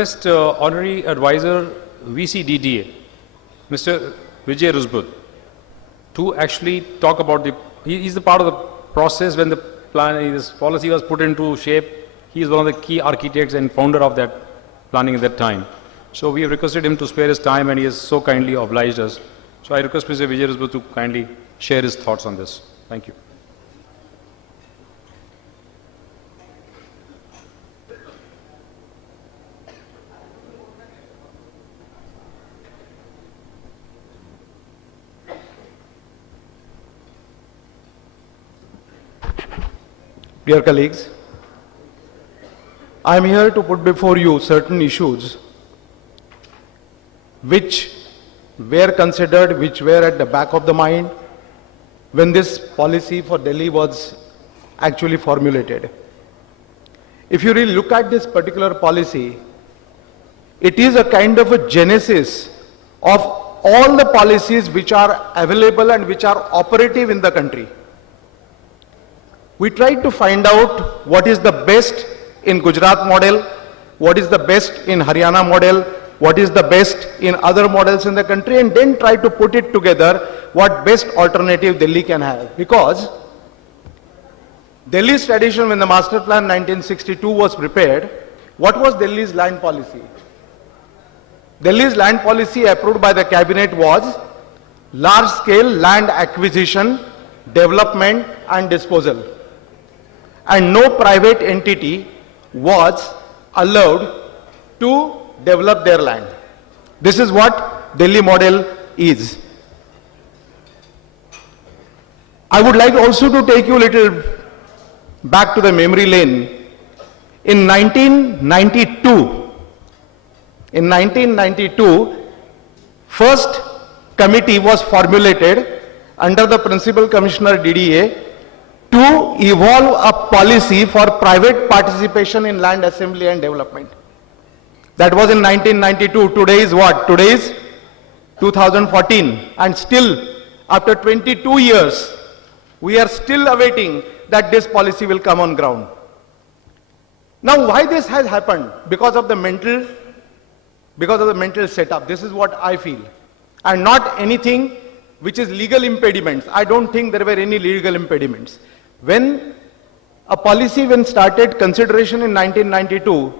Request Honorary Advisor VCDDA, Mr. Vijay Rusbud, to actually talk about he's the part of the process when the plan, this policy was put into shape. He is one of the key architects and founder of that planning at that time. So we have requested him to spare his time and he has so kindly obliged us. So I request Mr. Vijay Rusbud to kindly share his thoughts on this. Thank you. Dear colleagues, I am here to put before you certain issues which were considered, which were at the back of the mind when this policy for Delhi was actually formulated. If you really look at this particular policy, it is a kind of a genesis of all the policies which are available and which are operative in the country. We tried to find out what is the best in Gujarat model, what is the best in Haryana model, what is the best in other models in the country, and then try to put it together what best alternative Delhi can have. Because Delhi's tradition, when the Master Plan 1962 was prepared, what was Delhi's land policy? Delhi's land policy approved by the cabinet was large-scale land acquisition, development and disposal. And no private entity was allowed to develop their land. This is what Delhi model is. I would like also to take you a little back to the memory lane. In 1992, first committee was formulated under the Principal Commissioner DDA to evolve a policy for private participation in land assembly and development. That was in 1992. Today is what? Today is 2014. And still, after 22 years, we are still awaiting that this policy will come on ground. Now, why this has happened? Because of the mental setup. This is what I feel. And not anything which is legal impediments. I don't think there were any legal impediments. When a policy started consideration in 1992,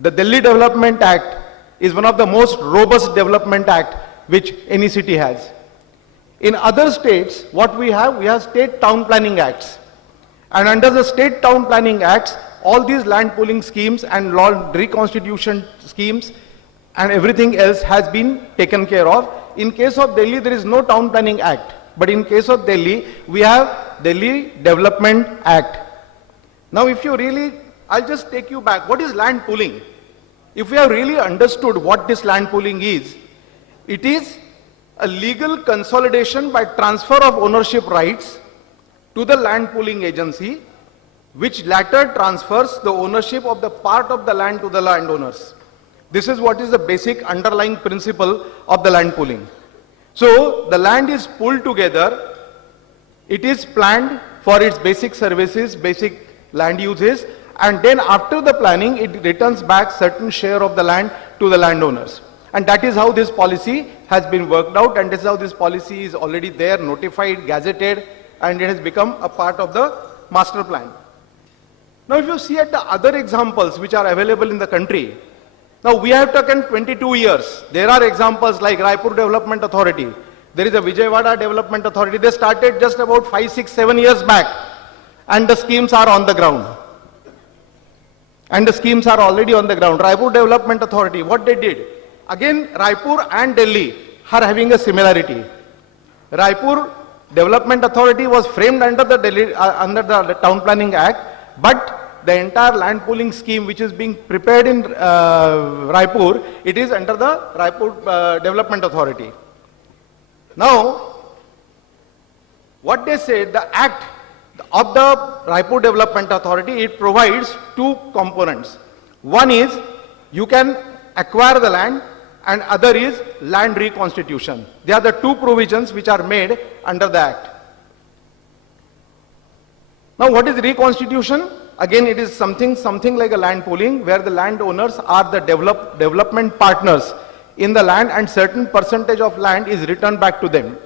the Delhi Development Act is one of the most robust development act which any city has. In other states, what we have state town planning acts. And under the state town planning acts, all these land pooling schemes and land reconstitution schemes and everything else has been taken care of. In case of Delhi, there is no town planning act. But in case of Delhi, we have Delhi Development Act. Now, if you really, I'll just take you back. What is land pooling? If we have really understood what this land pooling is, it is a legal consolidation by transfer of ownership rights to the land pooling agency, which latter transfers the ownership of the part of the land to the landowners. This is what is the basic underlying principle of the land pooling. So, the land is pooled together. It is planned for its basic services, basic land uses, and then after the planning, it returns back certain share of the land to the landowners. And that is how this policy has been worked out, and this is how this policy is already there, notified, gazetted, and it has become a part of the master plan. Now, if you see at the other examples which are available in the country, now we have taken 22 years. There are examples like Raipur Development Authority. There is a Vijayawada Development Authority. They started just about 5, 6, 7 years back. And the schemes are on the ground. And the schemes are already on the ground. Raipur Development Authority, what they did? Again, Raipur and Delhi are having a similarity. Raipur Development Authority was framed under the Town Planning Act, but the entire land pooling scheme which is being prepared in Raipur, it is under the Raipur Development Authority. Now, what they say, the act of the Raipur Development Authority, it provides two components. One is you can acquire the land and other is land reconstitution. They are the two provisions which are made under the act. Now, what is reconstitution? again it is something like a land pooling where the landowners are the development partners in the land and certain percentage of land is returned back to them.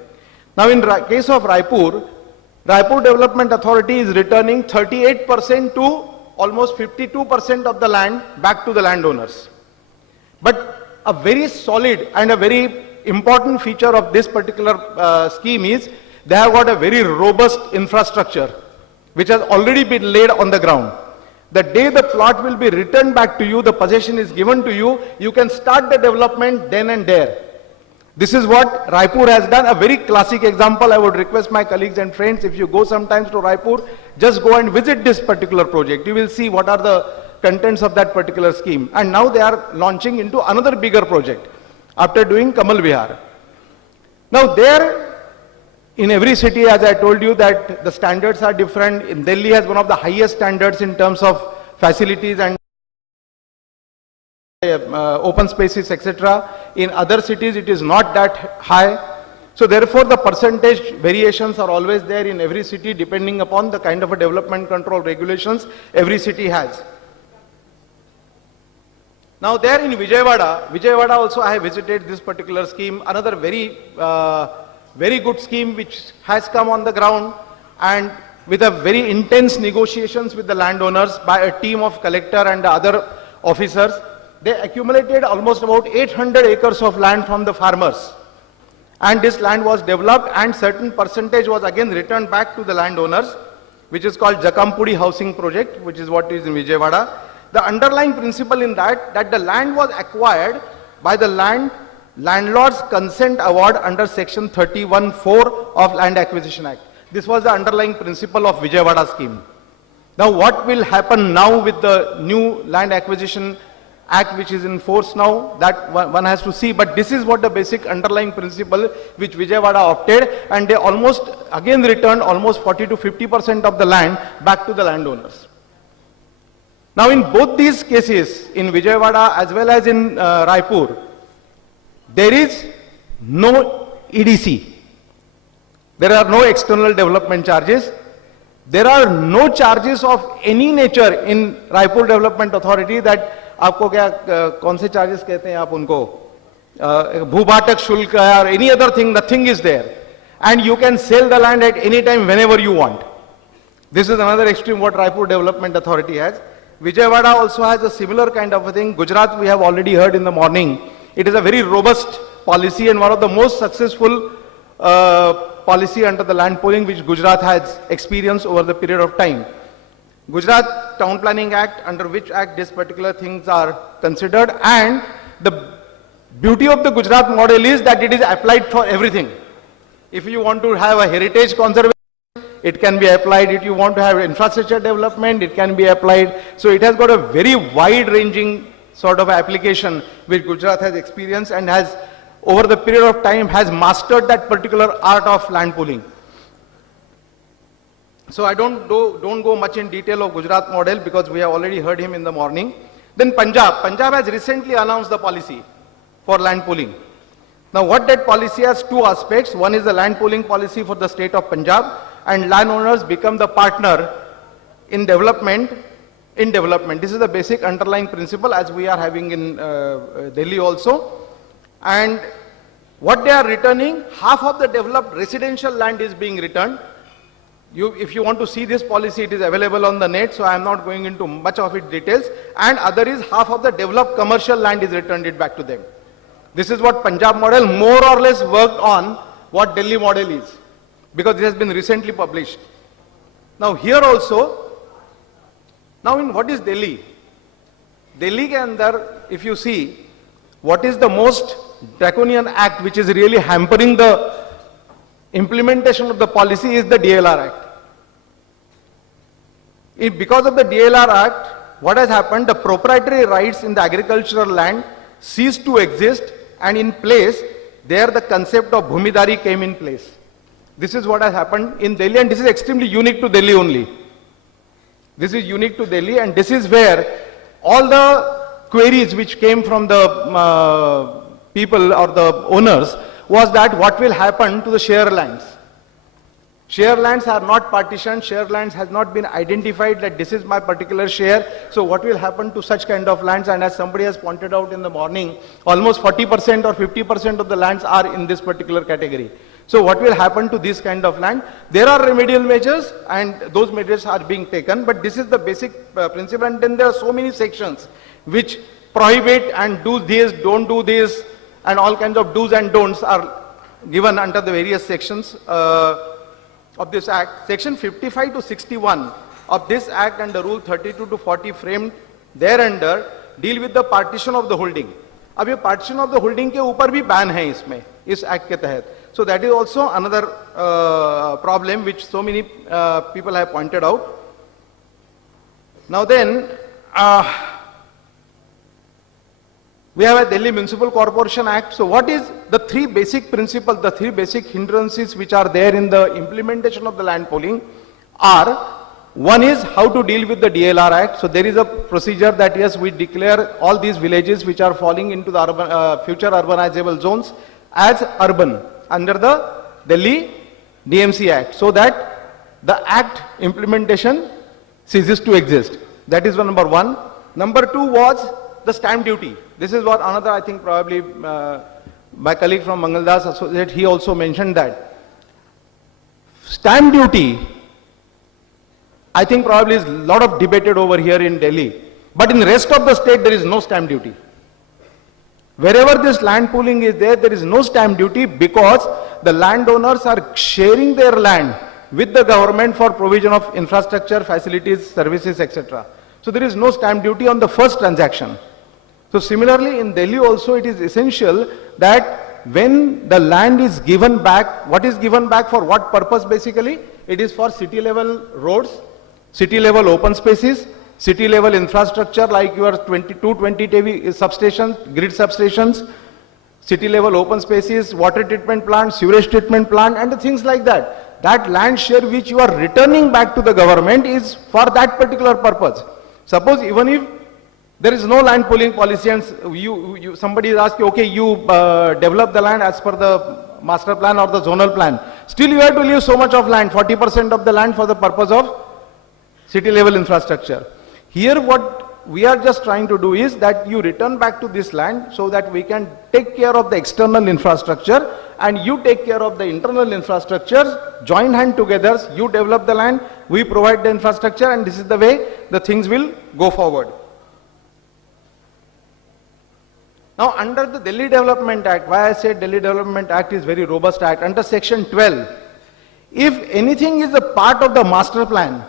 Now in case of Raipur Development Authority is returning 38% to almost 52% of the land back to the landowners. But a very solid and a very important feature of this particular scheme is they have got a very robust infrastructure which has already been laid on the ground. The day the plot will be returned back to you, the possession is given to you, you can start the development then and there. This is what Raipur has done, a very classic example. I would request my colleagues and friends, if you go sometimes to Raipur, just go and visit this particular project. You will see what are the contents of that particular scheme. And now they are launching into another bigger project after doing Kamal Vihar. Now there, in every city, as I told you, that the standards are different. In Delhi has one of the highest standards in terms of facilities and open spaces, etc. In other cities, it is not that high. So therefore, the percentage variations are always there in every city, depending upon the kind of a development control regulations every city has. Now there in Vijayawada also I have visited this particular scheme, another very good scheme which has come on the ground, and with a very intense negotiations with the landowners by a team of collector and the other officers. They accumulated almost about 800 acres of land from the farmers. And this land was developed and certain percentage was again returned back to the landowners, which is called Jakampudi Housing Project, which is what is in Vijayawada. The underlying principle in that the land was acquired by the Landlord's Consent Award under section 31(4) of Land Acquisition Act. This was the underlying principle of Vijayawada scheme. Now what will happen now with the new Land Acquisition Act which is in force now, that one has to see, but this is what the basic underlying principle which Vijayawada opted, and they almost again returned almost 40 to 50% of the land back to the landowners. Now in both these cases, in Vijayawada as well as in Raipur, there is no EDC. There are no external development charges. There are no charges of any nature in Raipur Development Authority that आपको क्या कौन से charges कहते हैं आप उनको भूभाटक शुल्क or any other thing, nothing is there. And you can sell the land at any time whenever you want. This is another extreme what Raipur Development Authority has. Vijayawada also has a similar kind of a thing. Gujarat we have already heard in the morning. It is a very robust policy and one of the most successful policy under the land pooling which Gujarat has experienced over the period of time. Gujarat Town Planning Act, under which act these particular things are considered, and the beauty of the Gujarat model is that it is applied for everything. If you want to have a heritage conservation, it can be applied. If you want to have infrastructure development, it can be applied. So it has got a very wide-ranging sort of application which Gujarat has experienced and has, over the period of time, has mastered that particular art of land pooling. So I don't go much in detail of Gujarat model because we have already heard him in the morning. Then Punjab has recently announced the policy for land pooling. Now what that policy has two aspects. One is the land pooling policy for the state of Punjab, and landowners become the partner in development. This is the basic underlying principle as we are having in Delhi also. And what they are returning, half of the developed residential land is being returned. If you want to see this policy, it is available on the net, so I am not going into much of its details. And other is half of the developed commercial land is returned it back to them. This is what Punjab model more or less worked on what Delhi model is, because it has been recently published. Now here also, now in what is Delhi? Delhi ke andar, if you see, what is the most draconian act which is really hampering the implementation of the policy is the DLR Act. Because of the DLR Act, what has happened, the proprietary rights in the agricultural land ceased to exist, and in place, there the concept of Bhumidari came in place. This is what has happened in Delhi, and this is extremely unique to Delhi only. This is unique to Delhi, and this is where all the queries which came from the people or the owners was that what will happen to the share lands. Share lands are not partitioned, share lands has not been identified that this is my particular share. So what will happen to such kind of lands? And as somebody has pointed out in the morning, almost 40% or 50% of the lands are in this particular category. So what will happen to this kind of land? There are remedial measures and those measures are being taken, but this is the basic principle. And then there are so many sections which prohibit and do this, don't do this, and all kinds of do's and don'ts are given under the various sections of this act. Section 55 to 61 of this act and the rule 32 to 40 framed thereunder deal with the partition of the holding. अब ये partition of the holding के ऊपर भी ban है इसमें, इस act के तहत. So that is also another problem which so many people have pointed out. Now then, we have a Delhi Municipal Corporation Act. So what is the three basic principles, the three basic hindrances which are there in the implementation of the land pooling are, one is how to deal with the DLR Act. So there is a procedure that yes, we declare all these villages which are falling into the urban, future urbanizable zones as urban under the Delhi DMC Act, so that the act implementation ceases to exist. That is number one. Number two was the stamp duty. This is what another, I think probably my colleague from Mangaldas Associate, he also mentioned that. Stamp duty, I think probably is a lot of debated over here in Delhi. But in the rest of the state, there is no stamp duty. Wherever this land pooling is there, there is no stamp duty because the landowners are sharing their land with the government for provision of infrastructure, facilities, services, etc. So there is no stamp duty on the first transaction. So similarly in Delhi also it is essential that when the land is given back, what is given back for what purpose basically? It is for city level roads, city level open spaces, city level infrastructure like your 220 kV substations, grid substations, city level open spaces, water treatment plant, sewage treatment plant and the things like that. That land share which you are returning back to the government is for that particular purpose. Suppose even if there is no land pooling policy and somebody is asking, okay, you develop the land as per the master plan or the zonal plan. Still you have to leave so much of land, 40% of the land for the purpose of city level infrastructure. Here what we are just trying to do is that you return back to this land so that we can take care of the external infrastructure and you take care of the internal infrastructure, join hand together, you develop the land, we provide the infrastructure and this is the way the things will go forward. Now under the Delhi Development Act, why I said Delhi Development Act is very robust act, under section 12, if anything is a part of the master plan,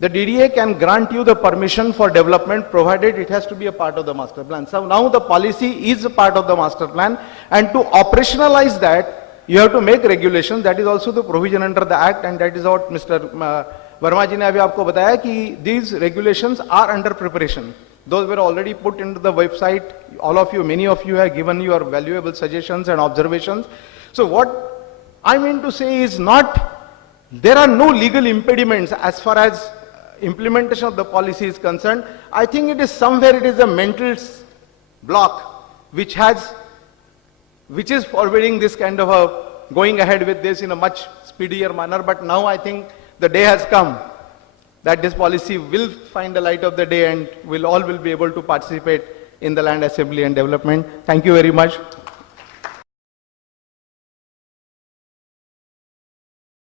the DDA can grant you the permission for development provided it has to be a part of the master plan. So now the policy is a part of the master plan and to operationalize that, you have to make regulations. That is also the provision under the act and that is what Mr. Verma ji ne abhi aapko bataya ki these regulations are under preparation. Those were already put into the website. All of you, many of you have given your valuable suggestions and observations. So what I mean to say is not, there are no legal impediments as far as implementation of the policy is concerned. I think it is somewhere it is a mental block which is forbidding this kind of a going ahead with this in a much speedier manner. But now I think the day has come that this policy will find the light of the day and all will be able to participate in the land assembly and development. Thank you very much.